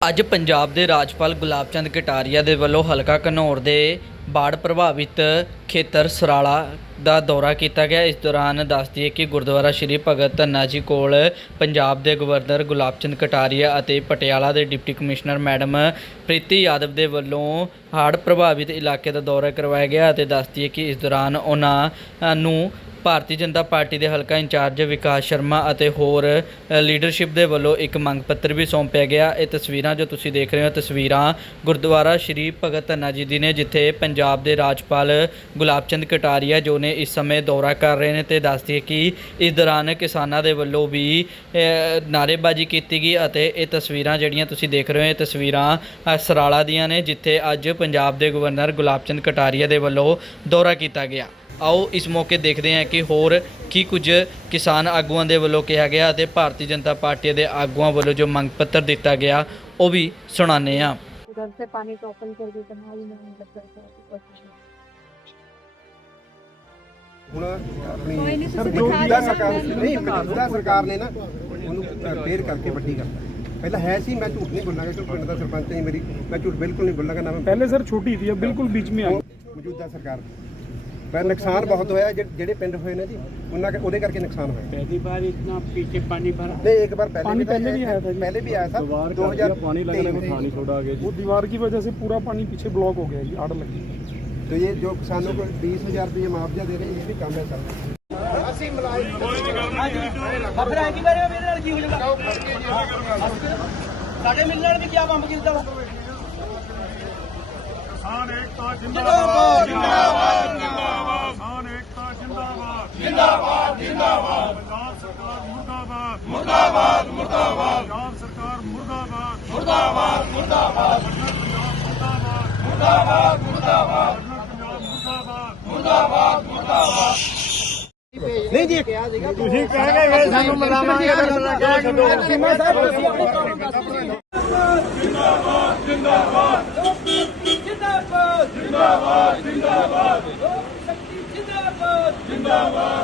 ਅੱਜ ਪੰਜਾਬ ਦੇ ਰਾਜਪਾਲ ਗੁਲਾਬ ਚੰਦ ਕਟਾਰੀਆ ਦੇ ਵੱਲੋਂ ਹਲਕਾ ਘਨੌਰ ਦੇ ਬਾੜ ਪ੍ਰਭਾਵਿਤ ਖੇਤਰ ਸਰਾਲਾ ਦਾ ਦੌਰਾ ਕੀਤਾ ਗਿਆ। ਇਸ ਦੌਰਾਨ ਦੱਸ ਦਈਏ ਕਿ ਗੁਰਦੁਆਰਾ ਸ਼੍ਰੀ ਭਗਤ ਧੰਨਾ ਜੀ ਕੋਲ ਪੰਜਾਬ ਦੇ ਗਵਰਨਰ ਗੁਲਾਬ ਚੰਦ ਕਟਾਰੀਆ ਅਤੇ ਪਟਿਆਲਾ ਦੇ deputy commissioner madam Preeti Yadav ਦੇ ਵੱਲੋਂ ਹੜ੍ਹ ਪ੍ਰਭਾਵਿਤ ਇਲਾਕੇ ਦਾ ਦੌਰਾ ਕਰਵਾਇਆ ਗਿਆ ਅਤੇ ਦੱਸ ਦਈਏ ਕਿ ਇਸ ਦੌਰਾਨ ਉਹਨਾਂ ਨੂੰ ਭਾਰਤੀ ਜਨਤਾ ਪਾਰਟੀ ਦੇ ਹਲਕਾ ਇੰਚਾਰਜ ਵਿਕਾਸ ਸ਼ਰਮਾ ਅਤੇ ਹੋਰ ਲੀਡਰਸ਼ਿਪ ਦੇ ਵੱਲੋਂ ਇੱਕ ਮੰਗ ਪੱਤਰ ਵੀ ਸੌਂਪਿਆ ਗਿਆ। ਇਹ ਤਸਵੀਰਾਂ ਜੋ ਤੁਸੀਂ ਦੇਖ ਰਹੇ ਹੋ ਤਸਵੀਰਾਂ ਗੁਰਦੁਆਰਾ ਸ਼੍ਰੀ ਭਗਤ ਧੰਨਾ ਜੀ ਦੀ ਨੇ ਜਿੱਥੇ ਪੰਜਾਬ ਦੇ ਰਾਜਪਾਲ ਗੁਲਾਬ ਚੰਦ ਕਟਾਰੀਆ ਜੋ ਨੇ ਇਸ ਸਮੇਂ ਦੌਰਾ ਕਰ ਰਹੇ ਨੇ ਤੇ ਦੱਸਦੀ ਦਈਏ ਕਿ ਇਸ ਦੌਰਾਨ ਕਿਸਾਨਾਂ ਦੇ ਵੱਲੋਂ ਵੀ ਅ, ਨਾਅਰੇਬਾਜ਼ੀ ਕੀਤੀ ਗਈ ਅਤੇ ਇਹ ਤਸਵੀਰਾਂ ਜਿਹੜੀਆਂ ਤੁਸੀਂ ਦੇਖ ਰਹੇ ਹੋ ਇਹ ਤਸਵੀਰਾਂ ਸਰਾਲਾ ਦੀਆਂ ਨੇ ਜਿੱਥੇ ਅੱਜ ਪੰਜਾਬ ਦੇ ਗਵਰਨਰ ਗੁਲਾਬ ਚੰਦ ਕਟਾਰੀਆ ਦੇ ਵੱਲੋਂ ਦੌਰਾ ਕੀਤਾ ਗਿਆ। ਆਓ ਇਸ ਮੌਕੇ ਦੇਖਦੇ ਹਾਂ ਕਿ ਹੋਰ ਕੀ ਕੁਝ ਕਿਸਾਨ ਆਗੂਆਂ ਦੇ ਵੱਲੋਂ ਕਿਹਾ ਗਿਆ ਅਤੇ ਭਾਰਤੀ ਜਨਤਾ ਪਾਰਟੀ ਦੇ ਆਗੂਆਂ ਵੱਲੋਂ ਜੋ ਮੰਗ ਪੱਤਰ ਦਿੱਤਾ ਗਿਆ ਉਹ ਵੀ ਸੁਣਾਉਂਦੇ ਹਾਂ उधर से पानी को ओपन कर दी कनाल में मतलब करके कोशिश ਹੁਣ ਆਪਣੀ ਕੋਈ ਨਹੀਂ, ਤੁਸੀਂ ਮੌਜੂਦਾ ਦਿਖਾ ਸਰਕਾਰ ਦਿਓ ਨਹੀਂ ਮੌਜੂਦਾ ਸਰਕਾਰ ਨੇ ਨਾ ਉਹਨੂੰ ਰਿਪੇਅਰ ਕਰਕੇ ਵੱਡੀ ਕਰਤਾ ਪਹਿਲਾਂ ਹੈ ਸੀ ਮੈਂ ਝੂਠ ਨਹੀਂ ਬੋਲਾਂਗਾ ਕਿ ਪਿੰਡ ਦਾ ਸਰਪੰਚ ਨਹੀਂ ਮੇਰੀ ਮੈਂ ਝੂਠ ਬਿਲਕੁਲ ਨਹੀਂ ਬੋਲਾਂਗਾ ਨਾ ਮੈਂ पहले सर छोटी थी अब बिल्कुल बीच में आई ਮੌਜੂਦਾ ਸਰਕਾਰ ਪਰ ਨੁਕਸਾਨ ਬਹੁਤ ਹੋਇਆ ਜਿਹ- ਜਿਹੜੇ ਪਿੰਡ ਹੋਏ ਨੇ ਜੀ ਉਹਨਾਂ ਕੇ ਉਹਦੇ ਕਰਕੇ ਨੁਕਸਾਨ ਹੋਇਆ पहली बार इतना पीछे पानी भरा नहीं एक बार पहले पानी भी पहले भी आया था जी। पहले भी आया था दीवार दो का हजार पानी लगने को था नहीं छोड़ा आगे वो दीवार की वजह से पूरा पानी पीछे ब्लॉक हो गया जी आड़ लगी तो ये जो किसानों को बीस हजार रुपये मुआवजा दे रहे हैं ये भी काम है सर ਸਾਡੇ ਮਿਲਣ ਵੀ ਕੀ ਬੰਬ ਗਿਲਦਾ ਵਾ ਕਿਸਾਨ ਏਕਤਾ ਜਿੰਦਾਬਾਦ ਜਿੰਦਾਬਾਦ ਜਿੰਦਾਬਾਦ ਕਿਸਾਨ ਏਕਤਾ ਜਿੰਦਾਬਾਦ ਜਿੰਦਾਬਾਦ। ਪੰਜਾਬ ਸਰਕਾਰ ਮੁਰਦਾਬਾਦ। ਮੁਰਦਾਬਾਦ ਮੁਰਦਾਬਾਦ। ਪੰਜਾਬ ਸਰਕਾਰ ਮੁਰਦਾਬਾਦ। ਮੁਰਦਾਬਾਦ ਮੁਰਦਾਬਾਦ। ਮੁਰਦਾਬਾਦ। ਮੁਰਦਾਬਾਦ ਮੁਰਦਾਬਾਦ। ਮੁਰਦਾਬਾਦ। ਨਹੀਂ ਜੀ ਤੁਸੀਂ ਕਹਿ ਗਏ ਸਾਨੂੰ ਮਨਾਵਾਂਗੇ ਸੀਮਾ ਸਾਹਿਬ ਤੁਸੀਂ ਆਪਣੀ ਕੌਮ ਦੱਸ ਜਿੰਦਾਬਾਦ ਜਿੰਦਾਬਾਦ। ਜਿੰਦਾਬਾਦ। ਜਿੰਦਾਬਾਦ ਜਿੰਦਾਬਾਦ। ਜਿੰਦਾਬਾਦ।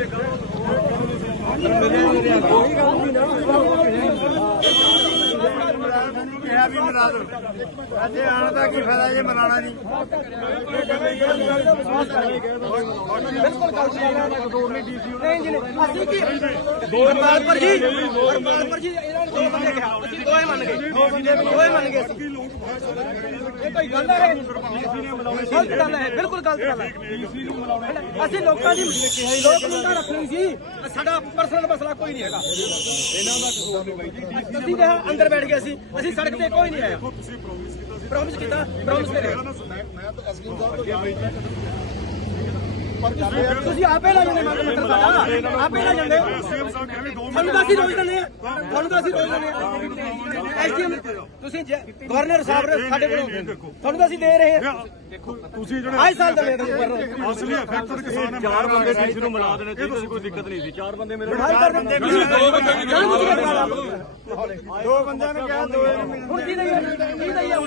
ਉਹੀ ਗੱਲ ਨਹੀਂ ਨਾ ਕਿਹਾ ਵੀ ਮਨਾ ਦੋ। ਇੱਥੇ ਆਣ ਦਾ ਕੀ ਫਾਇਦਾ ਜੇ ਮਨਾਣਾ ਨਹੀਂ? ਨਹੀਂ ਜੀ ਨਹੀਂ। ਅਸੀਂ ਕੀ ਪਰਮਾਤਮਾ ਜੀ ਪਰਮਾਤਮਾ ਜੀ ਇਹਨਾਂ ਨੇ ਦੋ ਬੰਦੇ ਕਿਹਾ, ਅਸੀਂ ਦੋਏ ਮੰਨ ਗਏ। ਦੋਏ ਮੰਨ ਗਏ ਅਸੀਂ। ਇਹ ਕੋਈ ਗੱਲ ਹੈ? ਗਲਤ ਗੱਲ ਹੈ, ਬਿਲਕੁਲ ਗਲਤ ਗੱਲ ਹੈ। ਅਸੀਂ ਲੋਕਾਂ ਦੀ ਲੋਕ ਨਿੰਦਾ ਰੱਖਣੀ ਸੀ। ਸਾਡਾ ਪਰਸਨਲ ਮਸਲਾ ਕੋਈ ਨਹੀਂ ਹੈਗਾ। ਇਹਨਾਂ ਦਾ ਕਸੂਰ ਨਹੀਂ ਬਾਈ ਜੀ ਅਸੀਂ ਕਿਹਾ ਅੰਦਰ ਬੈਠ ਗਏ ਅਸੀਂ ਅਸੀਂ ਸੜਕ ਤੇ tem como pronto sim o Miss que está. Para o Miss que está. Para o Miss que está. Para o Miss. ਤੁਸੀਂ ਆਪੇ ਲੈ ਜਾਂਦੇ ਮੰਗ ਪੱਤਰ ਸਾਡਾ। ਆਪੇ ਲੈ ਜਾਂਦੇ। ਸਾਨੂੰ ਤਾਂ ਅਸੀਂ ਰੋਜ਼ ਦਿੰਦੇ ਆ ਤੁਹਾਨੂੰ ਤਾਂ ਅਸੀਂ ਰੋਜ਼ ਦਿੰਦੇ ਆ ਤੁਸੀਂ ਗਵਰਨਰ ਸਾਹਿਬ ਸਾਡੇ ਕੋਲ ਤੁਹਾਨੂੰ ਤਾਂ ਅਸੀਂ ਦੇ ਰਹੇ ਤੁਸੀਂ ਜਿਹੜੇ ਆਈ ਸਾਲ ਆ ਤੁਸੀਂ ਗਵਰਨਰ ਅਸਲੀ ਅਫੈਕਟਡ ਕਿਸਾਨ ਹੈ ਚਾਰ ਬੰਦੇ ਡੀਸੀ ਨੂੰ ਮਿਲਾ ਦੇਣੇ ਚਾਹੀਦੇ ਕੋਈ ਦਿੱਕਤ ਨਹੀਂ ਸੀ। ਚਾਰ ਬੰਦੇ ਮੇਰੇ ਹਾਈ ਕਰ ਦਿੰਦੇ ਤੁਸੀਂ ਦੋ ਬੰਦੇ ਦੋ ਬੰਦਿਆਂ ਨੇ ਕਿਹਾ ਦੋ ਹੁਣ ਕੀ ਦਈਏ? ਕੀ ਦਈਏ ਹੁਣ?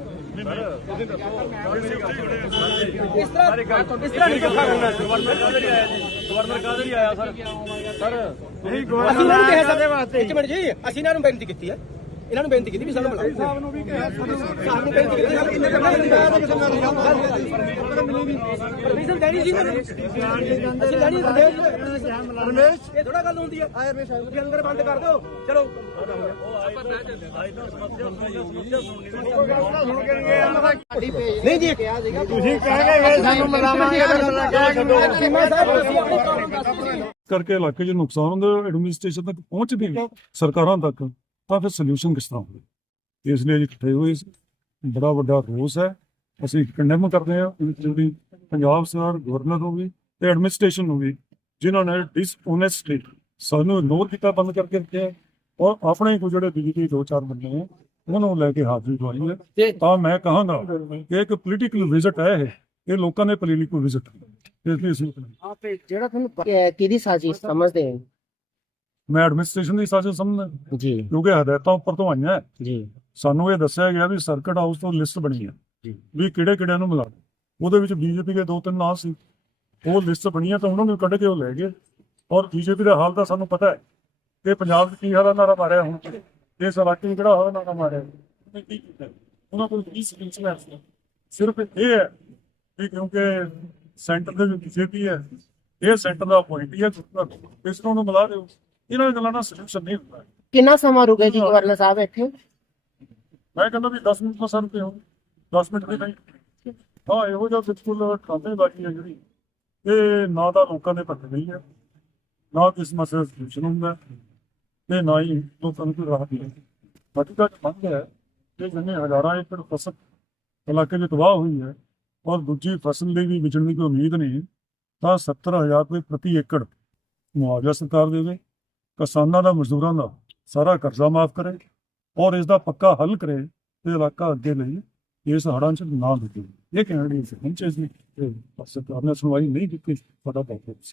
ਇਸ ਤਰ੍ਹਾਂ? ਇਸ ਤਰ੍ਹਾਂ ਨਹੀਂ ਧੋਖਾ ਕਰਨਾ ਗਵਰਨਰ ਕਾਹਦੇ ਲਈ ਆਇਆ ਸਰ? ਸਰ ਅਸੀਂ ਇਹਨਾਂ ਨੂੰ ਕਿਹਾ ਸਾਡੇ ਵਾਸਤੇ। ਇੱਕ ਮਿੰਟ ਜੀ ਅਸੀਂ ਇਹਨਾਂ ਨੂੰ ਬੇਨਤੀ ਕੀਤੀ ਹੈ। ਇਹਨਾਂ ਨੂੰ ਬੇਨਤੀ ਕੀਤੀ ਵੀ ਸਾਨੂੰ ਮਿਲਾਓ ਸਾਹਿਬ ਨੂੰ ਵੀ ਕਿਹਾ ਸਾਹਿਬ ਨੂੰ ਬੇਨਤੀ ਕੀਤੀ ਸਾਨੂੰ ਕਿੰਨੇ ਕਰਨਾ ਪਰਮਿਸ਼ਨ ਦੇਣੀ ਸੀ ਮੈਨੂੰ ਅਸੀਂ ਲੈਣੀ ਰਮੇਸ਼? ਇਹ ਥੋੜਾ ਗੱਲ ਹੁੰਦੀ ਹੈ ਆ ਰਮੇਸ਼ ਤੁਸੀਂ ਅੰਦਰ ਬੰਦ ਕਰ ਦਿਓ। ਚਲੋ। ਨਹੀਂ ਜੀ ਤੁਸੀਂ ਸਾਨੂੰ ਮਲਾਵਾਂਗੇ ਸਾਹਿਬ ਤੁਸੀਂ ਆਪਣੀ ਕਰਕੇ ਇਲਾਕੇ 'ਚ ਨੁਕਸਾਨ ਹੁੰਦਾ ਐਡਮਿਨਿਸਟ੍ਰੇਸ਼ਨ ਤੱਕ ਪਹੁੰਚਦੇ ਨਹੀਂ ਸਰਕਾਰਾਂ ਤੱਕ। ਤਾਂ ਫਿਰ ਸੋਲੂਸ਼ਨ ਕਿਸ ਤਰ੍ਹਾਂ ਹੋਵੇ? ਇਸ ਲਈ ਇਕੱਠੇ ਹੋਏ ਬੜਾ ਵੱਡਾ ਰੋਸ ਹੈ। ਅਸੀਂ ਕੰਡੈਮ ਕਰਦੇ ਹਾਂ। ਜਿਹੜੀ ਪੰਜਾਬ ਸਰਕਾਰ ਗਵਰਨਰ ਨੂੰ ਵੀ ਤੇ ਐਡਮਿਨਿਸਟ੍ਰੇਸ਼ਨ ਨੂੰ ਵੀ ਜਿਨ੍ਹਾਂ ਨੇ ਡਿਸਓਨੈਸਟਲੀ ਸਾਨੂੰ ਇਗਨੋਰ ਕੀਤਾ ਬੰਦ ਕਰਕੇ ਰੱਖਿਆ ਹੈ। ਔਰ ਆਪਣੇ ਕੋ ਜਿਹੜੇ ਬਿਜਲੀ ਦੋ ਚਾਰ ਬੰਦੇ ਨੇ ਉਹਨਾਂ ਨੂੰ ਲੈ ਕੇ ਹਾਜ਼ਰੀ ਦਵਾਈ ਹੈ। ਤਾਂ ਮੈਂ ਕਹਾਂਗਾ ਕਿ ਇੱਕ ਪੋਲੀਟੀਕਲ ਵਿਜ਼ਿਟ ਹੈ ਇਹ। ਇਹ ਲੋਕਾਂ ਨੇ ਪੋਲੀਟੀਕਲ ਵਿਜ਼ਿਟ ਇਸ ਲਈ ਅਸੀਂ ਜਿਹੜਾ ਤੁਹਾਨੂੰ ਕਿਹਦੀ ਸਾਜ਼ਿਸ਼ ਸਮਝਦੇ ਹੋ? ਮੈਂ ਐਡਮਿਨਿਸਟ੍ਰੇਸ਼ਨ ਦੀ ਸਾਜ਼ਿਸ਼ ਸਮਝਦਾ ਜੀ। ਕਿਉਂਕਿ ਹਦਾਇਤਾਂ ਉੱਪਰ ਤੋਂ ਆਈਆਂ। ਜੀ। ਸਾਨੂੰ ਇਹ ਦੱਸਿਆ ਗਿਆ ਵੀ ਸਰਕਟ ਹਾਊਸ ਤੋਂ ਲਿਸਟ ਬਣੀ ਹੈ ਜੀ। ਵੀ ਕਿਹੜੇ ਕਿਹੜਿਆਂ ਨੂੰ ਮਿਲਾ ਉਹਦੇ ਵਿੱਚ ਬੀਜੇਪੀ ਦੇ ਦੋ ਤਿੰਨ ਨਾਂ ਸੀ। ਉਹ ਲਿਸਟ ਬਣੀ ਹੈ ਤਾਂ ਉਹਨਾਂ ਨੂੰ ਕੱਢ ਕੇ ਉਹ ਲੈ ਗਏ। ਔਰ ਬੀਜੇਪੀ ਦਾ ਹਾਲ ਤਾਂ ਸਾਨੂੰ ਪਤਾ ਹੈ। ਕਿ ਪੰਜਾਬ 'ਚ ਕੀ ਹਾਲਾ ਨਾਰਾ ਮਾਰਿਆ ਹੁਣ। ਇਸ ਇਲਾਕੇ 'ਚ ਕਿਹੜਾ ਹਾਲਾ ਨਾਰਾ ਮਾਰਿਆ। ਉਹਨੇ ਕੋਲ ਕੀ ਸਕਿੱਲਸ ਹੈ ਸਿਰਫ ਇਹ ਹੈ ਕਿ ਕਿਉਂਕਿ ਸੈਂਟਰ ਦੇ ਵਿੱਚ ਬੀਜੇਪੀ ਹੈ। ਇਹ ਸੈਂਟਰ ਦਾ ਪੁਆਇੰਟ ਹੀ। ਹੈ ਇਸ ਨੂੰ ਮਿਲਾ ਦਿਓ। ਇਹਨਾਂ ਗੱਲਾਂ ਦਾ ਸੋਲੂਸ਼ਨ ਨਹੀਂ ਹੁੰਦਾ। ਕਿੰਨਾ ਸਮਾਂ ਰੁਕੇ ਜੀ ਗਵਰਨਰ ਸਾਹਿਬ ਇੱਥੇ? ਮੈਂ ਕਹਿੰਦਾ ਵੀ 10 ਮਿੰਟ ਮਸਾਂ ਰੁਕੇ ਹੋ 10 ਮਿੰਟ ਵੀ ਨਹੀਂ। ਹਾਂ ਇਹੋ ਜਿਹਾ ਬਿਲਕੁਲ ਖਾਂਦੇ ਬਾਕੀ ਹੈ ਜਿਹੜੀ। ਇਹ ਨਾ ਤਾਂ ਲੋਕਾਂ ਦੇ ਪੱਖ ਨਹੀਂ ਹੈ ਨਾ ਕਿਸ ਮਸਲੇ ਦਾ ਸੋਲੂਸ਼ਨ ਹੁੰਦਾ ਤੇ ਨਾ ਹੀ ਲੋਕਾਂ ਨੂੰ ਕੋਈ ਰਾਹਤ ਹੈ ਹਕੀਕਤ ਮੰਗ ਹੈ ਕਿ ਜਿੰਨੇ ਹਜ਼ਾਰਾਂ ਏਕੜ ਫਸਲ ਇਲਾਕੇ 'ਚ ਤਬਾਹ ਹੋਈ ਹੈ ਔਰ ਦੂਜੀ ਫਸਲ ਲਈ ਵੀ ਵਿਚਣ ਦੀ ਕੋਈ ਉਮੀਦ ਨਹੀਂ ਤਾਂ 70000 ਰੁਪਏ ਪ੍ਰਤੀ ਏਕੜ ਮੁਆਵਜ਼ਾ ਸਰਕਾਰ ਦੇਵੇ। ਕਿਸਾਨਾਂ ਦਾ ਮਜ਼ਦੂਰਾਂ ਦਾ ਸਾਰਾ ਕਰਜ਼ਾ ਮਾਫ ਕਰੇ ਔਰ ਇਸ ਦਾ ਪੱਕਾ ਹੱਲ ਕਰੇ ਤੇ ਇਲਾਕਾ ਅੱਗੇ ਲਈ ਇਸ ਹੜਾਂ 'ਚ ਨਾ ਲੱਗੇ ਇਹ ਕਹਿਣ ਦੀ ਸਰਪੰਚ ਇਸ ਨੇ ਸਰਕਾਰ ਨੇ ਸੁਣਵਾਈ ਨਹੀਂ ਕੀਤੀ, ਸਾਡਾ ਬਹੁਤ ਬਹੁਤ